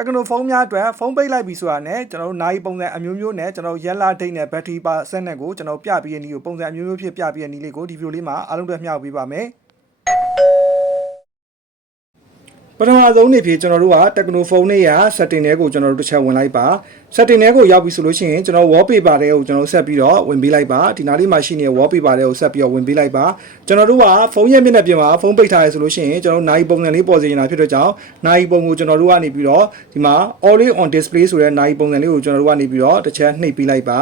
တက္ကနိုဖုန်းများအတွက်ဖုန်းပိတ်လိုက်ပြီဆိုတာနဲ့ကျွန်တော်တို့နိုင်ပုံစံအမျိုးမျိုးနဲ့ကျွန်တော်ရက်လာဒိတ်နဲ့ဘက်ထရီပါဆက်နဲ့ကိုကျွန်တော်ပြပြီးတဲ့နည်းကိုပုံစံအမျိုးမျိုးဖြစ်ပြပြီးတဲ့နည်းလေးကိုဒီဗီဒီယိုလေးမှာအားလုံးအတွက်မျှဝေပေးပါမယ်ပထမဆုံးနေဖြစ်ကျွန်တော်တို့ကတက္ကနိုဖုန်းနဲ့ရ setting တွေကိုကျွန်တော်တို့တစ်ချက်ဝင်လိုက်ပါ setting တွေကိုရောက်ပြီဆိုလို့ရှိရင်ကျွန်တော် wallpaper တွေကိုကျွန်တော်ဆက်ပြီးတော့ဝင်ပေးလိုက်ပါဒီနားလေးမှာရှိနေတဲ့ wallpaper တွေကိုဆက်ပြီးတော့ဝင်ပေးလိုက်ပါကျွန်တော်တို့ကဖုန်းရဲ့မျက်နှာပြင်မှာဖုန်းပိတ်ထားရဆိုလို့ရှိရင်ကျွန်တော်နိုင်ပုံစံလေးပေါ်စေချင်တာဖြစ်တဲ့ကြောင့်နိုင်ပုံကိုကျွန်တော်တို့ကနေပြီးတော့ဒီမှာ always on display ဆိုတဲ့နိုင်ပုံစံလေးကိုကျွန်တော်တို့ကနေပြီးတော့တစ်ချက်နှိပ်ပေးလိုက်ပါ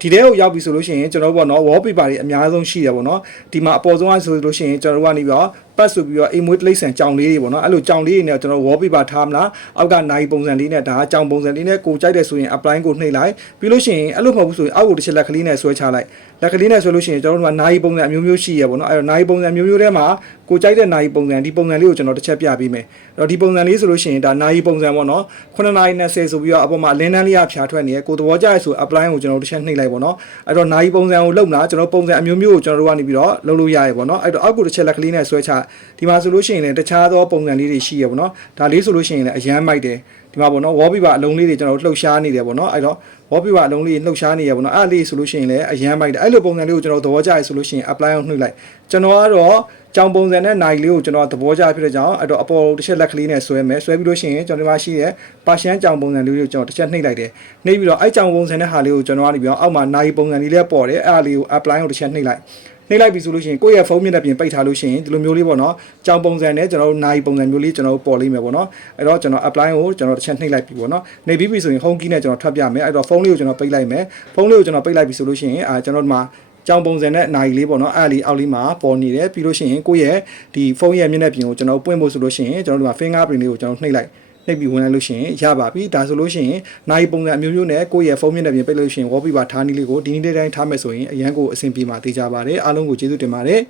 ဒီထဲကိုရောက်ပြီဆိုလို့ရှိရင်ကျွန်တော်တို့ပေါ့နော် wallpaper တွေအများဆုံးရှိတယ်ပေါ့နော်ဒီမှာအပေါ်ဆုံးဆိုလို့ရှိရင်ကျွန်တော်တို့ကနေပြီးတော့ပတ်ဆိုပြီးတော့အိမ်မွေးတိရစ္ဆာန်ကြောင်လေးတွေပေါ့နော်အဲ့လိုကြောင်လေးတွေနဲ့ကျွန်တော် wallpaper ထားမလားအောက်ကနိုင်ပုံစံလေးနဲ့ဒါကကြောင်ပုံစံလေးနဲ့ကိုကြိုက်တယ်ဆိုရင် apply ကိုနှိပ်လိုက်ပြီးလို့ရှိရင်အဲ့လိုမဟုတ်ဘူးဆိုရင်အောက်ကိုတစ်ချက်လက်ကလေးနဲ့ဆွဲချလိုက်လက်ကလေးနဲ့ဆွဲလို့ရှိရင်ကျွန်တော်တို့ကနိုင်ပုံစံအမျိုးမျိုးရှိရပေါ့နော်အဲ့တော့နိုင်ပုံစံမျိုးမျိုးထဲမှာကိုကြိုက်တဲ့နိုင်ပုံစံဒီပုံစံလေးကိုကျွန်တော်တစ်ချက်ပြပေးမယ်အဲ့တော့ဒီပုံစံလေးဆိုလို့ရှိရင်ဒါနိုင်ပုံစံပေါ့နော်9:20ဆိုပြီးတော့အပေါ်မှာအလင်းတန်းလေးကဖြာထွက်နေရကိုသဘောကျရဆို apply ကိုကျွန်တော်တစ်ချက်နှိပ်လိုက်ပေါ့နော်အဲ့တော့နိုင်ပုံစံကိုလုံလာကျွန်တော်ပုံစံအမျိုးမျိုးကိုကျွန်တော်တို့ကနေပြီးတော့လုပ်လို့ရရပေါ့နော်အဲ့တော့အောက်ကိုတစ်ချက်လက်ကလေးနဲ့ဆွဲချဒီမှာဆိုလို့ရှိရင်လည်းတခြားသောပုံစံလေးတွေရှိရပေါ့နော်ဒါလေးဆိုလို့ရှိရင်လည်းအရန်မိုက်တယ်ဒီမှာပေါ့နော် wallpaper အလုံးလေးတွေကျွန်တော်တို့လှုပ်ရှားနေတယ်ပေါ့နော်အဲ့တော့ wallpaper အလုံးလေးလှုပ်ရှားနေရပေါ့နော်အဲ့လေးဆိုလို့ရှိရင်လည်းအရန်မိုက်တယ်အဲ့လိုပုံစံလေးကိုကျွန်တော်သဘောကျရဆိုလို့ရှိရင် apply အောင်နှိပ်လိုက်ကျွန်တော်ကတော့ကြောင်ပုံစံနဲ့နိုင်လေးကိုကျွန်တော်သဘောကျဖြစ်တဲ့ကြောင့်အဲ့တော့အပေါ်တစ်ချက်လက်ကလေးနဲ့ဆွဲမယ်ဆွဲပြီးလို့ရှိရင်ကျွန်တော်ဒီမှာရှိတဲ့ပါရှန်ကြောင်ပုံစံလေးကိုကျွန်တော်တစ်ချက်နှိပ်လိုက်တယ်နှိပ်ပြီးတော့အဲ့ကြောင်ပုံစံနဲ့ဟာလေးကိုကျွန်တော်ကနေပြီးတော့အောက်မှာနိုင်ပုံစံလေးလည်းပေါ်တယ်အဲ့ဒါလေးကို apply ကိုတစ်ချက်နှိပ်လိုက်နှိပ်လိုက်ပြီဆိုလို့ရှိရင်ကိုယ့်ရဲ့ဖုန်းမျက်နှာပြင်ပိတ်ထားလို့ရှိရင်ဒီလိုမျိုးလေးပေါ့နော်ကြောင်ပုံစံနဲ့ကျွန်တော်တို့နိုင်ပုံစံမျိုးလေးကျွန်တော်တို့ပေါ်လိမ့်မယ်ပေါ့နော်အဲ့တော့ကျွန်တော် apply ကိုကျွန်တော်တစ်ချက်နှိပ်လိုက်ပြီပေါ့နော်နှိပ်ပြီးပြီဆိုရင် home key နဲ့ကျွန်တော်ထွက်ပြမယ်အဲ့တော့ဖုန်းလေးကိုကျွန်တော်ပိတ်လိုက်မယ်ဖုန်းလေးကိုကျွန်တော်ပိတ်လိုက်ပြီဆိုလို့ရှိရင်ကျွန်တော်ဒီမှာကြောင်ပုံစံနဲ့နိုင်လေးပေါ့နော်အဲ့လေးအောက်လေးမှာပေါ်နေတယ်ပြီးလို့ရှိရင်ကိုယ့်ရဲ့ဒီဖုန်းရဲ့မျက်နှာပြင်ကိုကျွန်တော်ပွင့်ဖို့ဆိုလို့ရှိရင်ကျွန်တော်ဒီမှာ fingerprint လေးကိုကျွန်တော်နှိပ်လိုက်နှိပ်ပြီးဝင်လိုက်လို့ရှိရင်ရပါပြီဒါဆိုလို့ရှိရင်နိုင်ပုံစံအမျိုးမျိုးနဲ့ကိုယ့်ရဲ့ဖုန်းမျက်နှာပြင်ပိတ်လို့ရှိရင် wallpaper ထားနည်းလေးကိုဒီနည်းလေးတိုင်းထားမယ်ဆိုရင်အရန်ကိုအဆင်ပြေမှာသိကြပါတယ်အားလုံးကိုကျေးဇူးတင်ပါတယ်